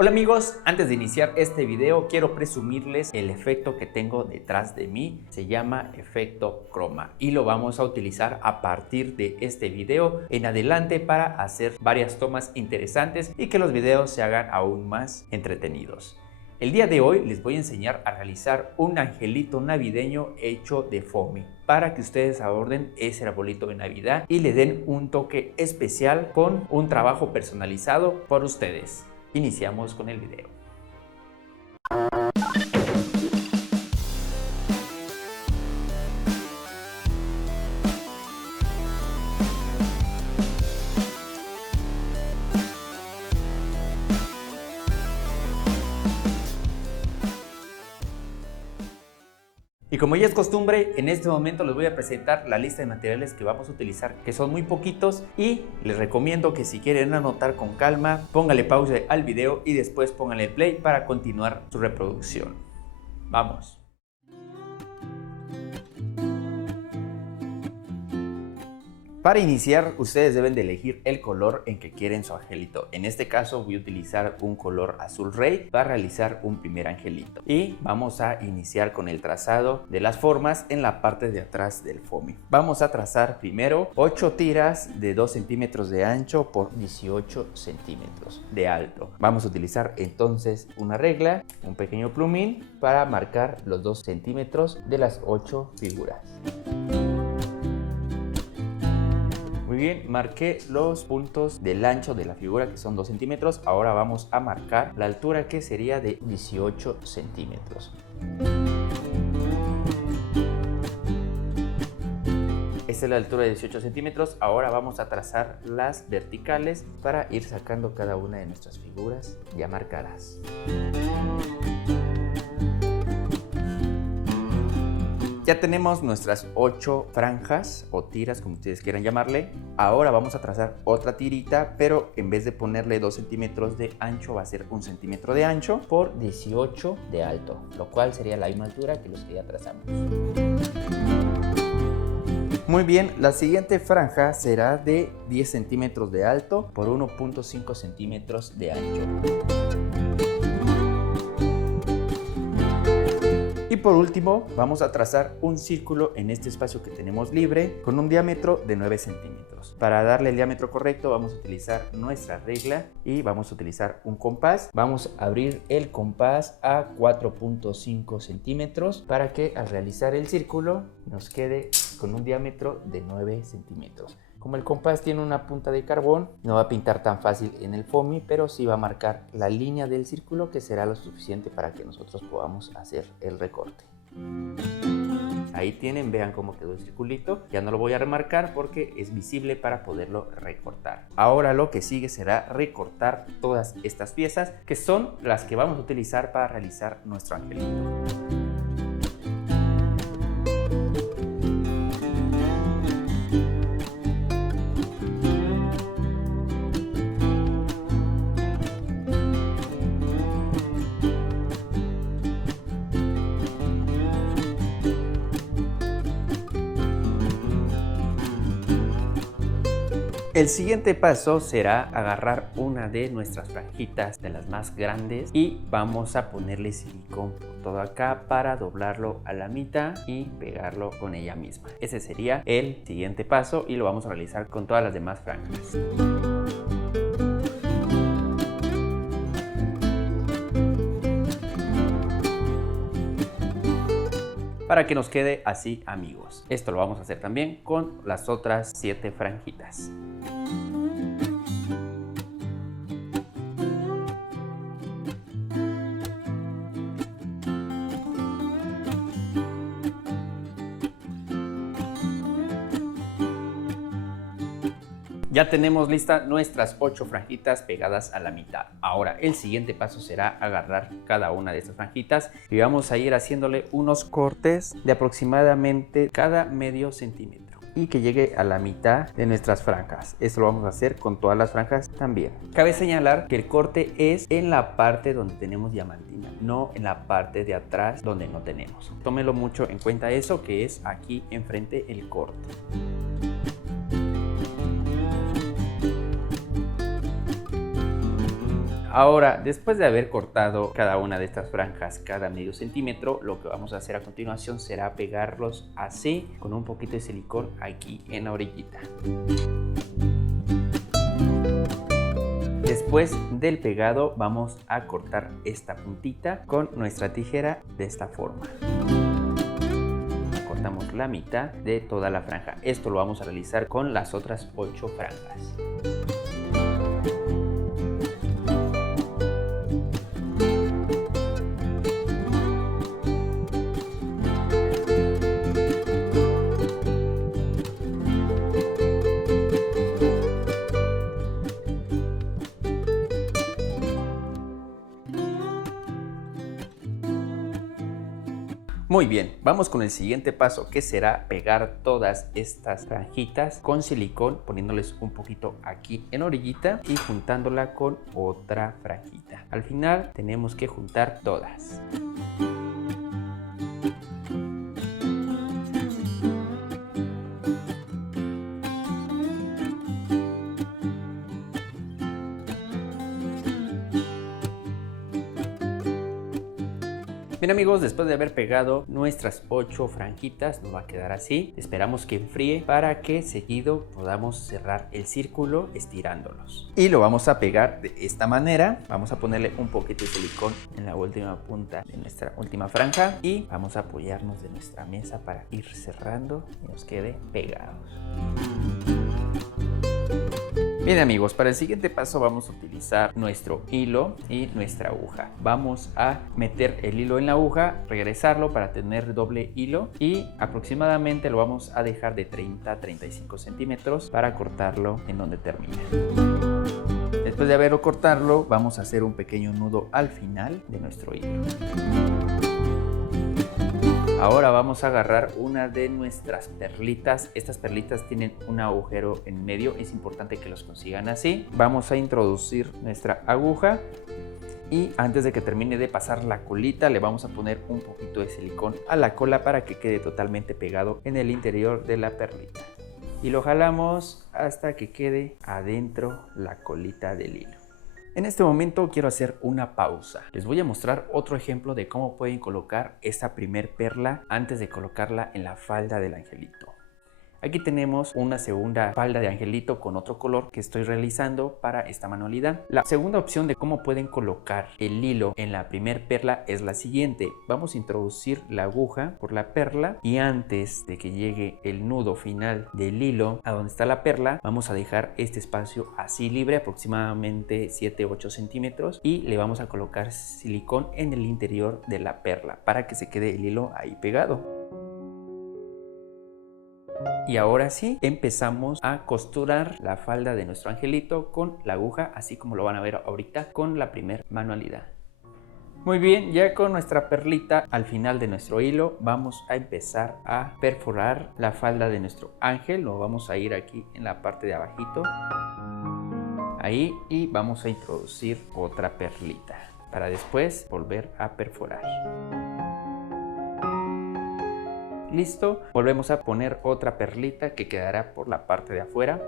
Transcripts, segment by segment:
Hola amigos, antes de iniciar este video quiero presumirles el efecto que tengo detrás de mí. Se llama efecto croma y lo vamos a utilizar a partir de este video en adelante para hacer varias tomas interesantes y que los videos se hagan aún más entretenidos. El día de hoy les voy a enseñar a realizar un angelito navideño hecho de foamy para que ustedes aborden ese arbolito de Navidad y le den un toque especial con un trabajo personalizado por ustedes. Iniciamos con el video. Y como ya es costumbre, en este momento les voy a presentar la lista de materiales que vamos a utilizar, que son muy poquitos, y les recomiendo que si quieren anotar con calma, póngale pausa al video y después pónganle play para continuar su reproducción. ¡Vamos! Para iniciar, ustedes deben de elegir el color en que quieren su angelito. En este caso voy a utilizar un color azul rey para realizar un primer angelito. Y vamos a iniciar con el trazado de las formas en la parte de atrás del foamy. Vamos a trazar primero 8 tiras de 2 centímetros de ancho por 18 centímetros de alto. Vamos a utilizar entonces una regla, un pequeño plumín para marcar los 2 centímetros de las 8 figuras. Muy bien, marqué los puntos del ancho de la figura, que son 2 centímetros. Ahora vamos a marcar la altura, que sería de 18 centímetros. Esta es la altura de 18 centímetros. Ahora vamos a trazar las verticales para ir sacando cada una de nuestras figuras ya marcadas. Ya tenemos nuestras 8 franjas o tiras, como ustedes quieran llamarle. Ahora vamos a trazar otra tirita, pero en vez de ponerle 2 centímetros de ancho, va a ser 1 centímetro de ancho por 18 de alto, lo cual sería la misma altura que los que ya trazamos. Muy bien, la siguiente franja será de 10 centímetros de alto por 1.5 centímetros de ancho. Y por último, vamos a trazar un círculo en este espacio que tenemos libre con un diámetro de 9 centímetros. Para darle el diámetro correcto vamos a utilizar nuestra regla y vamos a utilizar un compás. Vamos a abrir el compás a 4.5 centímetros para que al realizar el círculo nos quede con un diámetro de 9 centímetros. Como el compás tiene una punta de carbón, no va a pintar tan fácil en el foamy, pero sí va a marcar la línea del círculo, que será lo suficiente para que nosotros podamos hacer el recorte. Ahí tienen, vean cómo quedó el circulito. Ya no lo voy a remarcar porque es visible para poderlo recortar. Ahora lo que sigue será recortar todas estas piezas, que son las que vamos a utilizar para realizar nuestro angelito. El siguiente paso será agarrar una de nuestras franjitas, de las más grandes, y vamos a ponerle silicón por todo acá para doblarlo a la mitad y pegarlo con ella misma. Ese sería el siguiente paso y lo vamos a realizar con todas las demás franjas. Para que nos quede así, amigos. Esto lo vamos a hacer también con las otras 7 franjitas. Ya tenemos listas nuestras 8 franjitas pegadas a la mitad. Ahora el siguiente paso será agarrar cada una de estas franjitas y vamos a ir haciéndole unos cortes de aproximadamente cada medio centímetro y que llegue a la mitad de nuestras franjas. Esto lo vamos a hacer con todas las franjas también. Cabe señalar que el corte es en la parte donde tenemos diamantina, no en la parte de atrás donde no tenemos. Tómelo mucho en cuenta eso, que es aquí enfrente el corte. Ahora, después de haber cortado cada una de estas franjas cada medio centímetro, lo que vamos a hacer a continuación será pegarlos así con un poquito de silicón aquí en la orillita. Después del pegado vamos a cortar esta puntita con nuestra tijera de esta forma. Cortamos la mitad de toda la franja. Esto lo vamos a realizar con las otras 8 franjas. Muy bien, vamos con el siguiente paso, que será pegar todas estas franjitas con silicón, poniéndoles un poquito aquí en la orillita y juntándola con otra franjita. Al final tenemos que juntar todas. Bien amigos, después de haber pegado nuestras 8 franjitas, nos va a quedar así. Esperamos que enfríe para que seguido podamos cerrar el círculo estirándolos. Y lo vamos a pegar de esta manera. Vamos a ponerle un poquito de silicón en la última punta de nuestra última franja y vamos a apoyarnos de nuestra mesa para ir cerrando y nos quede pegados. Bien amigos, para el siguiente paso vamos a utilizar nuestro hilo y nuestra aguja. Vamos a meter el hilo en la aguja, regresarlo para tener doble hilo y aproximadamente lo vamos a dejar de 30 a 35 centímetros para cortarlo en donde termine. Después de haberlo cortado, vamos a hacer un pequeño nudo al final de nuestro hilo. Ahora vamos a agarrar una de nuestras perlitas. Estas perlitas tienen un agujero en medio, es importante que los consigan así. Vamos a introducir nuestra aguja y antes de que termine de pasar la colita le vamos a poner un poquito de silicón a la cola para que quede totalmente pegado en el interior de la perlita. Y lo jalamos hasta que quede adentro la colita del hilo. En este momento quiero hacer una pausa. Les voy a mostrar otro ejemplo de cómo pueden colocar esta primer perla antes de colocarla en la falda del angelito. Aquí tenemos una segunda falda de angelito con otro color que estoy realizando para esta manualidad. La segunda opción de cómo pueden colocar el hilo en la primer perla es la siguiente. Vamos a introducir la aguja por la perla y antes de que llegue el nudo final del hilo a donde está la perla, vamos a dejar este espacio así libre, aproximadamente 7-8 centímetros, y le vamos a colocar silicón en el interior de la perla para que se quede el hilo ahí pegado. Y ahora sí, empezamos a costurar la falda de nuestro angelito con la aguja, así como lo van a ver ahorita con la primera manualidad. Muy bien, ya con nuestra perlita al final de nuestro hilo, vamos a empezar a perforar la falda de nuestro ángel. Lo vamos a ir aquí en la parte de abajito, ahí, y vamos a introducir otra perlita para después volver a perforar. Listo, volvemos a poner otra perlita que quedará por la parte de afuera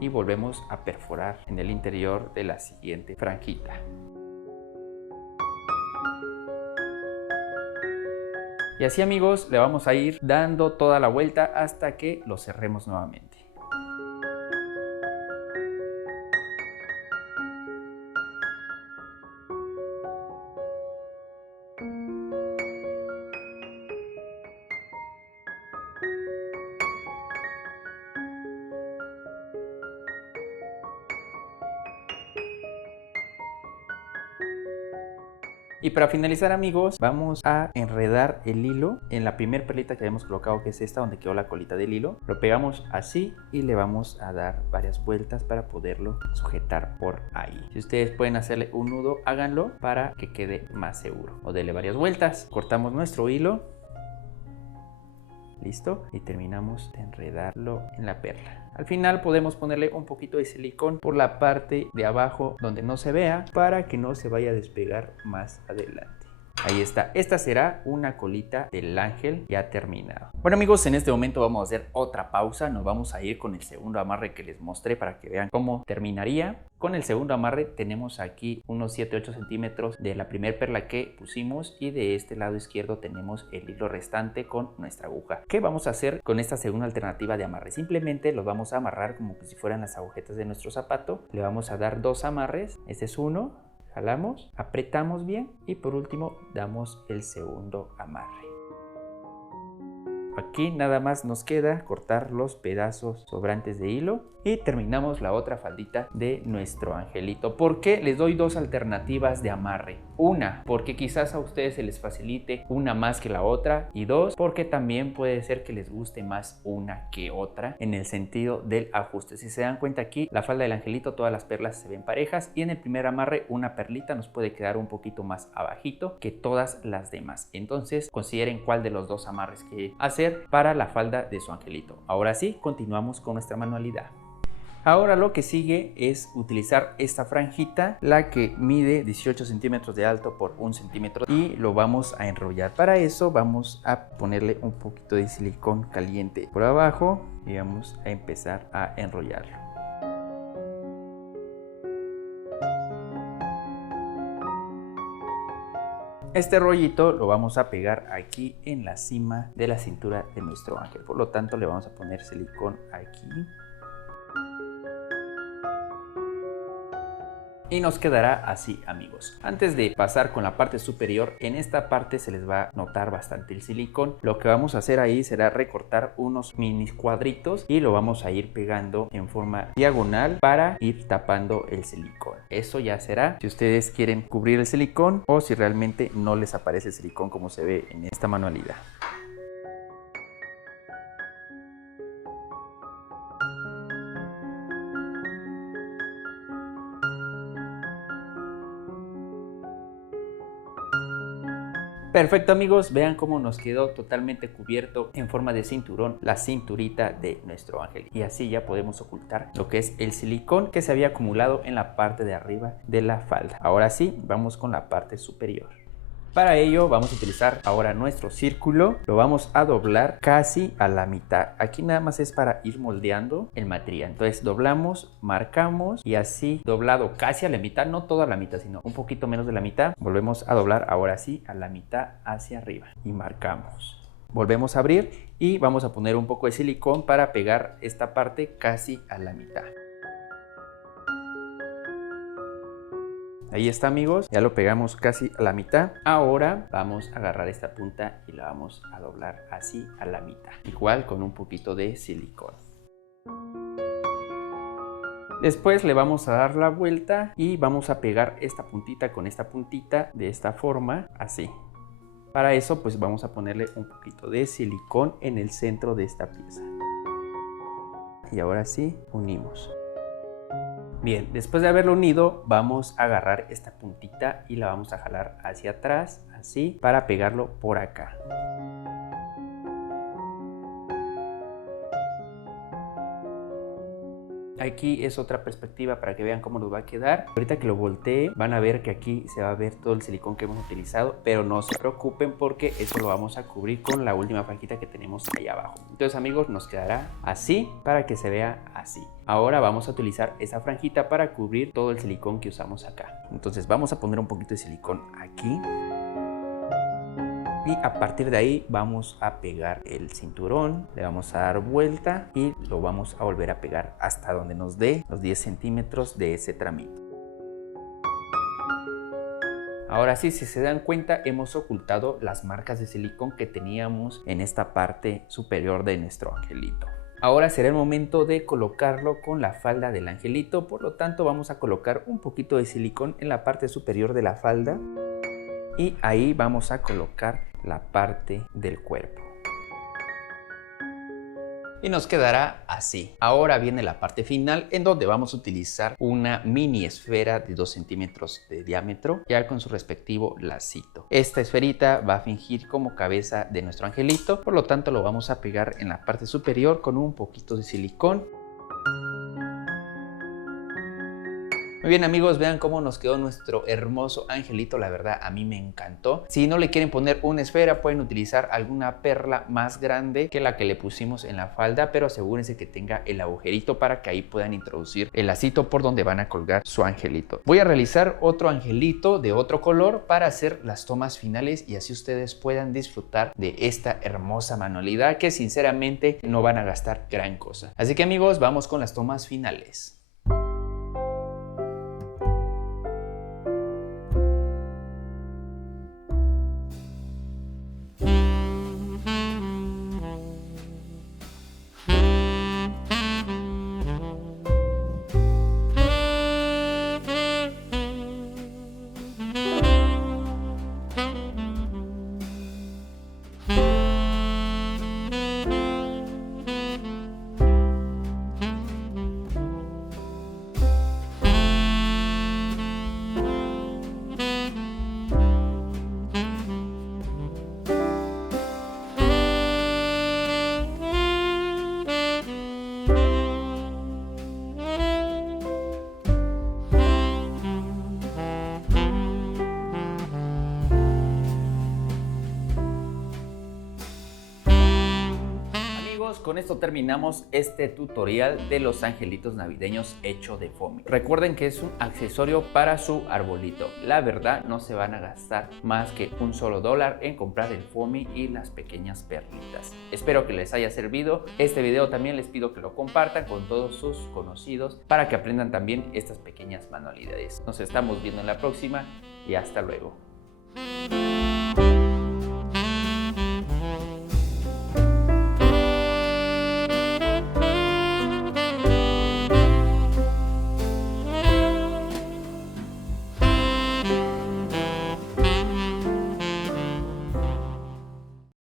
y volvemos a perforar en el interior de la siguiente franjita. Y así amigos, le vamos a ir dando toda la vuelta hasta que lo cerremos nuevamente. Y para finalizar amigos, vamos a enredar el hilo en la primera perlita que habíamos colocado, que es esta donde quedó la colita del hilo. Lo pegamos así y le vamos a dar varias vueltas para poderlo sujetar por ahí. Si ustedes pueden hacerle un nudo, háganlo para que quede más seguro. O dele varias vueltas. Cortamos nuestro hilo. Listo. Y terminamos de enredarlo en la perla. Al final podemos ponerle un poquito de silicón por la parte de abajo donde no se vea para que no se vaya a despegar más adelante. Ahí está, esta será una colita del ángel ya terminado. Bueno amigos, en este momento vamos a hacer otra pausa, nos vamos a ir con el segundo amarre que les mostré para que vean cómo terminaría. Con el segundo amarre tenemos aquí unos 7-8 centímetros de la primer perla que pusimos y de este lado izquierdo tenemos el hilo restante con nuestra aguja. ¿Qué vamos a hacer con esta segunda alternativa de amarre? Simplemente los vamos a amarrar como que si fueran las agujetas de nuestro zapato. Le vamos a dar 2 amarres, este es uno, jalamos, apretamos bien y por último damos el segundo amarre. Aquí nada más nos queda cortar los pedazos sobrantes de hilo y terminamos la otra faldita de nuestro angelito. ¿Por qué les doy 2 alternativas de amarre? Una, porque quizás a ustedes se les facilite una más que la otra, y 2, porque también puede ser que les guste más una que otra en el sentido del ajuste. Si se dan cuenta aquí, la falda del angelito, todas las perlas se ven parejas y en el primer amarre una perlita nos puede quedar un poquito más abajito que todas las demás. Entonces consideren cuál de los 2 amarres que hacer para la falda de su angelito. Ahora sí, continuamos con nuestra manualidad. Ahora lo que sigue es utilizar esta franjita, la que mide 18 centímetros de alto por 1 centímetro, y lo vamos a enrollar. Para eso vamos a ponerle un poquito de silicón caliente por abajo y vamos a empezar a enrollarlo. Este rollito lo vamos a pegar aquí en la cima de la cintura de nuestro ángel, por lo tanto le vamos a poner silicón aquí. Y nos quedará así amigos. Antes de pasar con la parte superior, en esta parte se les va a notar bastante el silicón. Lo que vamos a hacer ahí será recortar unos mini cuadritos y lo vamos a ir pegando en forma diagonal para ir tapando el silicón. Eso ya será si ustedes quieren cubrir el silicón o si realmente no les aparece el silicón como se ve en esta manualidad. Perfecto amigos, vean cómo nos quedó totalmente cubierto en forma de cinturón la cinturita de nuestro ángel, y así ya podemos ocultar lo que es el silicón que se había acumulado en la parte de arriba de la falda. Ahora sí, vamos con la parte superior. Para ello vamos a utilizar ahora nuestro círculo, lo vamos a doblar casi a la mitad. Aquí nada más es para ir moldeando el material. Entonces doblamos, marcamos y así doblado casi a la mitad, no toda la mitad, sino un poquito menos de la mitad. Volvemos a doblar ahora sí a la mitad hacia arriba y marcamos. Volvemos a abrir y vamos a poner un poco de silicón para pegar esta parte casi a la mitad. Ahí está amigos, ya lo pegamos casi a la mitad. Ahora vamos a agarrar esta punta y la vamos a doblar así a la mitad, igual con un poquito de silicón. Después le vamos a dar la vuelta y vamos a pegar esta puntita con esta puntita de esta forma, así. Para eso pues vamos a ponerle un poquito de silicón en el centro de esta pieza. Y ahora sí, unimos. Bien, después de haberlo unido, vamos a agarrar esta puntita y la vamos a jalar hacia atrás, así, para pegarlo por acá. Aquí es otra perspectiva para que vean cómo nos va a quedar. Ahorita que lo voltee van a ver que aquí se va a ver todo el silicón que hemos utilizado, pero no se preocupen porque eso lo vamos a cubrir con la última franjita que tenemos ahí abajo. Entonces amigos, nos quedará así para que se vea así. Ahora vamos a utilizar esa franjita para cubrir todo el silicón que usamos acá. Entonces vamos a poner un poquito de silicón aquí. Y a partir de ahí vamos a pegar el cinturón, le vamos a dar vuelta y lo vamos a volver a pegar hasta donde nos dé los 10 centímetros de ese tramito. Ahora sí, si se dan cuenta, hemos ocultado las marcas de silicón que teníamos en esta parte superior de nuestro angelito. Ahora será el momento de colocarlo con la falda del angelito, por lo tanto vamos a colocar un poquito de silicón en la parte superior de la falda. Y ahí vamos a colocar la parte del cuerpo. Y nos quedará así. Ahora viene la parte final en donde vamos a utilizar una mini esfera de 2 centímetros de diámetro, ya con su respectivo lacito. Esta esferita va a fingir como cabeza de nuestro angelito, por lo tanto lo vamos a pegar en la parte superior con un poquito de silicón. Muy Muy bien amigos, vean cómo nos quedó nuestro hermoso angelito, la verdad a mí me encantó. Si no le quieren poner una esfera, pueden utilizar alguna perla más grande que la que le pusimos en la falda, pero asegúrense que tenga el agujerito para que ahí puedan introducir el lacito por donde van a colgar su angelito. Voy a realizar otro angelito de otro color para hacer las tomas finales y así ustedes puedan disfrutar de esta hermosa manualidad que sinceramente no van a gastar gran cosa. Así que amigos, vamos con las tomas finales. Con esto terminamos este tutorial de los angelitos navideños hecho de foamy. Recuerden que es un accesorio para su arbolito. La verdad no se van a gastar más que un solo dólar en comprar el foamy y las pequeñas perlitas. Espero que les haya servido. Este video también les pido que lo compartan con todos sus conocidos para que aprendan también estas pequeñas manualidades. Nos estamos viendo en la próxima y hasta luego.